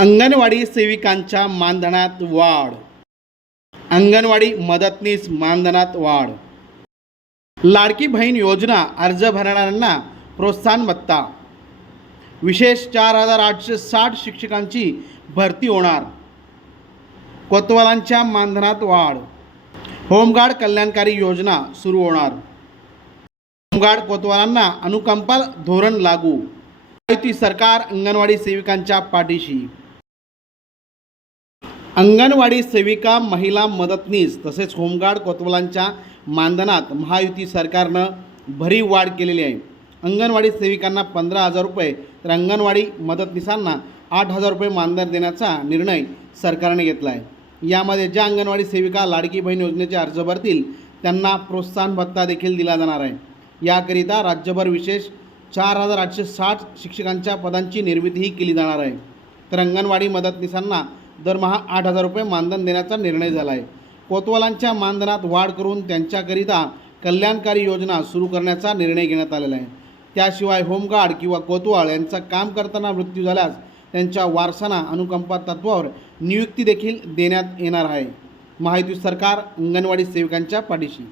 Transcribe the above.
अंगणवाडी सेविकांच्या मानधनात वाढ. अंगणवाडी मदतनीस मानधनात वाढ. लाडकी बहीण योजना अर्ज भरणाऱ्यांना प्रोत्साहन भत्ता. विशेष चार हजार आठशे साठ शिक्षकांची भरती होणार. कोतवालांच्या मानधनात वाढ. होमगार्ड कल्याणकारी योजना सुरू होणार. होमगार्ड कोतवालांना अनुकंपा धोरण लागू. युती सरकार अंगणवाडी सेविकांच्या पाठीशी. अंगणवाडी सेविका महिला मदतनीस तसेच होमगार्ड कोतवालांच्या मानधनात महायुती सरकारनं भरीव वाढ केलेली आहे. अंगणवाडी सेविकांना पंधरा हजार रुपये तर अंगणवाडी मदतनीसांना आठ हजार रुपये मानधन देण्याचा निर्णय सरकारने घेतला आहे यामध्ये ज्या अंगणवाडी सेविका लाडकी बहीण योजनेचे अर्ज भरतील त्यांना प्रोत्साहन भत्ता देखील दिला जाणार आहे. याकरिता राज्यभर विशेष चार हजार आठशे साठ शिक्षकांच्या पदांची निर्मितीही केली जाणार आहे. तर अंगणवाडी मदतनीसांना दरमहा आठ हजार रुपये मानधन देण्याचा निर्णय झाला आहे कोतवालांच्या मानधनात वाढ करून त्यांच्याकरिता कल्याणकारी योजना सुरू करण्याचा निर्णय घेण्यात आलेला आहे. त्याशिवाय होमगार्ड किंवा कोतवाळ यांचा काम करताना मृत्यू झाल्यास त्यांच्या वारसांना अनुकंपा तत्वावर नियुक्ती देखील देण्यात येणार आहे. महायुती सरकार अंगणवाडी सेविकांच्या पाठीशी.